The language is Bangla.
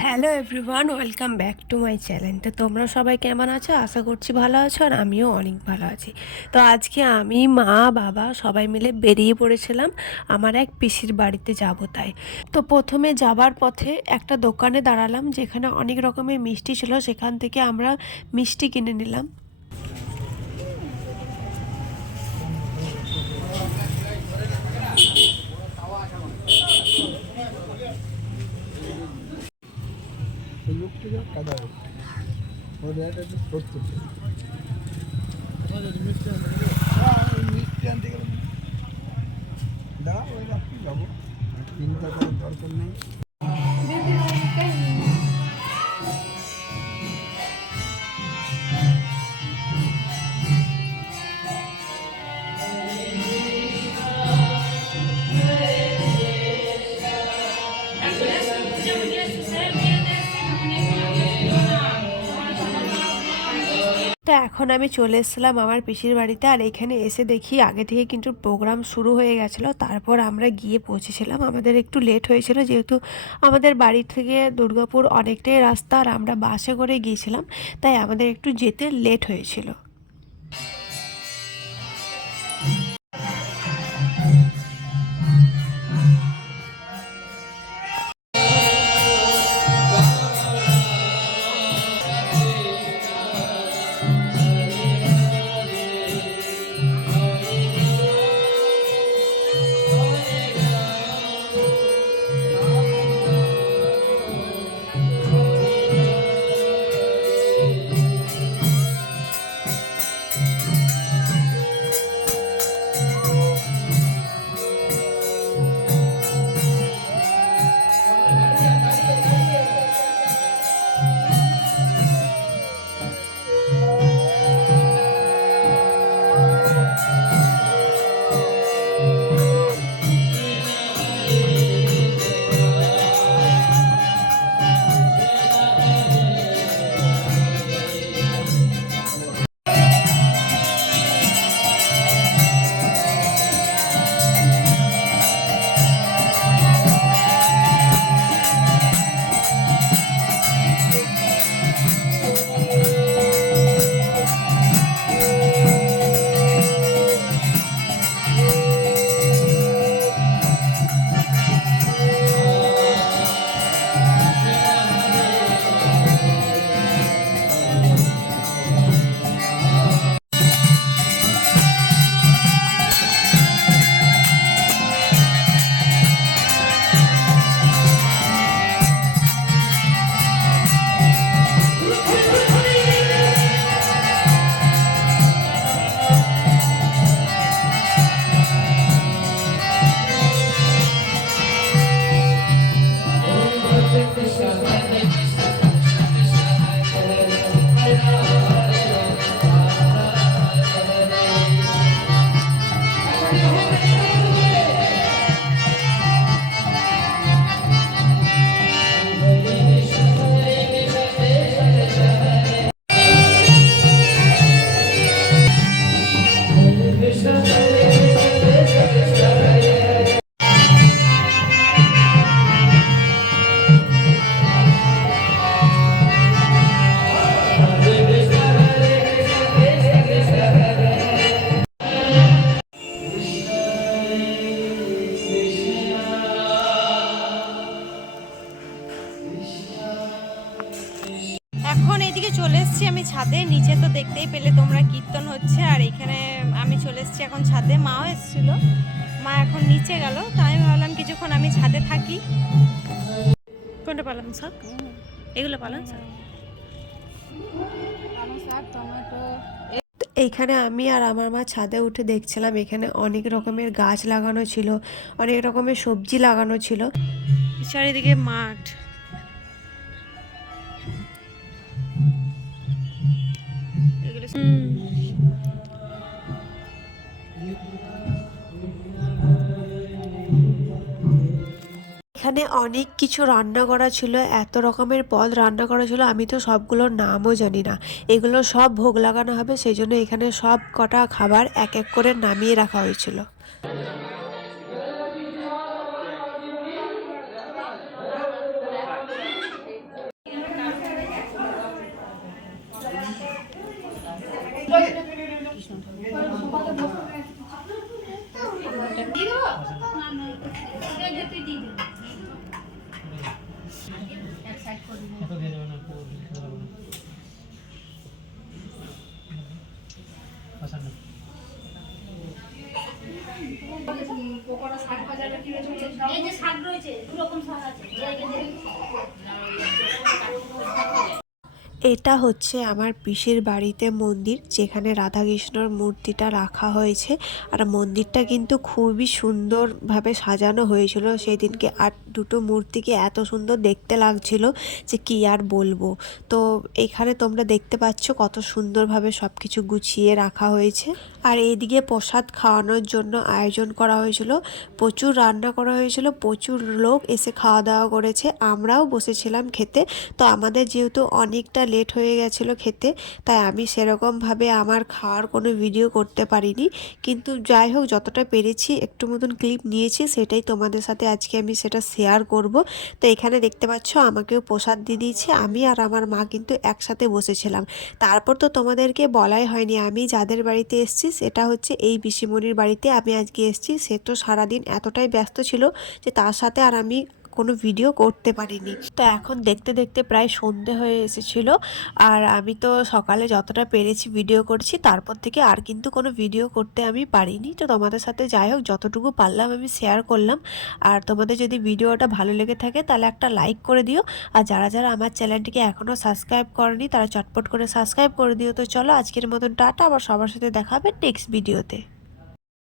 Hello everyone, welcome back to my channel. তো তোমরা সবাই কেমন আছো? আশা করছি ভালো আছো, আর আমিও অনেক ভালো আছি। তো আজকে আমি, মা, বাবা সবাই মিলে বেরিয়ে পড়েছিলাম আমার এক পিসির বাড়িতে যাব তাই। তো প্রথমে যাবার পথে একটা দোকানে দাঁড়ালাম যেখানে অনেক রকমের মিষ্টি ছিল, সেখান থেকে আমরা মিষ্টি কিনে নিলাম। মিষ্টি আনতে গেলাম দাঁড়া ওই রাখি যাবো চিন্তা করার দরকার নেই। তো এখন আমি চলে এসেছিলাম আমার পিসির বাড়িতে, আর এখানে এসে দেখি আগে থেকে কিন্তু প্রোগ্রাম শুরু হয়ে গেছিলো। তারপর আমরা গিয়ে পৌঁছেছিলাম, আমাদের একটু লেট হয়েছিল যেহেতু আমাদের বাড়ি থেকে দুর্গাপুর অনেকটাই রাস্তা, আর আমরা বাসে করে গিয়েছিলাম, তাই আমাদের একটু যেতে লেট হয়েছিল। এখন এদিকে চলে এসেছি আমি ছাদে, নিচে তো দেখতেই পেলে তোমরা কীর্তন হচ্ছে, আর এখানে আমি চলে এসেছি এখন ছাদে। মাও এসেছিল, মা এখন নিচে গেল, তাই আমি ভাবলাম কিছুক্ষণ আমি ছাদে থাকি। কোনটা পালং শাক? এগুলো পালং শাক। এইখানে আমি আর আমার মা ছাদে উঠে দেখছিলাম, এখানে অনেক রকমের গাছ লাগানো ছিল, অনেক রকমের সবজি লাগানো ছিল, চারিদিকে মাঠ। এখানে অনেক কিছু রান্না করা ছিল, এত রকমের পদ রান্না করা ছিল, আমি তো সবগুলোর নামও জানি না। এগুলো সব ভোগ লাগানো হবে, সেই জন্য এখানে সব কটা খাবার এক এক করে নামিয়ে রাখা হয়েছিল। এটা হচ্ছে আমার পিসির বাড়িতে মন্দির, যেখানে রাধাকৃষ্ণর মূর্তিটা রাখা হয়েছে। আর মন্দিরটা কিন্তু খুবই সুন্দরভাবে সাজানো হয়েছিল সেদিনকে। আর দুটো মূর্তিকে এত সুন্দর দেখতে লাগছিল যে কি আর বলবো। তো এখানে তোমরা দেখতে পাচ্ছ কত সুন্দরভাবে সব কিছু গুছিয়ে রাখা হয়েছে। আর এইদিকে প্রসাদ খাওয়ানোর জন্য আয়োজন করা হয়েছিল, প্রচুর রান্না করা হয়েছিল, প্রচুর লোক এসে খাওয়া দাওয়া করেছে, আমরাও বসেছিলাম খেতে। তো আমাদের যেহেতু অনেকটা লেট হয়ে গেছিলো খেতে, তাই আমি সেরকমভাবে আমার খাওয়ার কোনো ভিডিও করতে পারিনি। কিন্তু যাই হোক, যতটা পেরেছি একটু মতন ক্লিপ নিয়েছি, সেটাই তোমাদের সাথে আজকে আমি সেটা শেয়ার করব। তো এখানে দেখতে পাচ্ছ আমাকেও প্রসাদ দিয়ে দিয়েছে, আমি আর আমার মা কিন্তু একসাথে বসেছিলাম। তারপর তো তোমাদেরকে বলাই হয়নি, আমি যাদের বাড়িতে এসেছি সেটা হচ্ছে এই পিসিমণির বাড়িতে আমি আজকে এসেছি। সে তো সারাদিন এতটাই ব্যস্ত ছিল যে তার সাথে আর আমি কোনো ভিডিও করতে পারিনি। তো এখন দেখতে দেখতে প্রায় সন্ধে হয়ে এসেছিল, আর আমি তো সকালে যতটা পেরেছি ভিডিও করছি, তারপর থেকে আর কিন্তু কোনো ভিডিও করতে আমি পারিনি। তো তোমাদের সাথে যাই হোক যতটুকু পারলাম আমি শেয়ার করলাম। আর তোমাদের যদি ভিডিওটা ভালো লেগে থাকে তাহলে একটা লাইক করে দিও। আর যারা যারা আমার চ্যানেলটিকে এখনও সাবস্ক্রাইব করেনি তারা চটপট করে সাবস্ক্রাইব করে দিও। তো চলো আজকের মতন টাটা, আবার সবার সাথে দেখা হবে নেক্সট ভিডিওতে।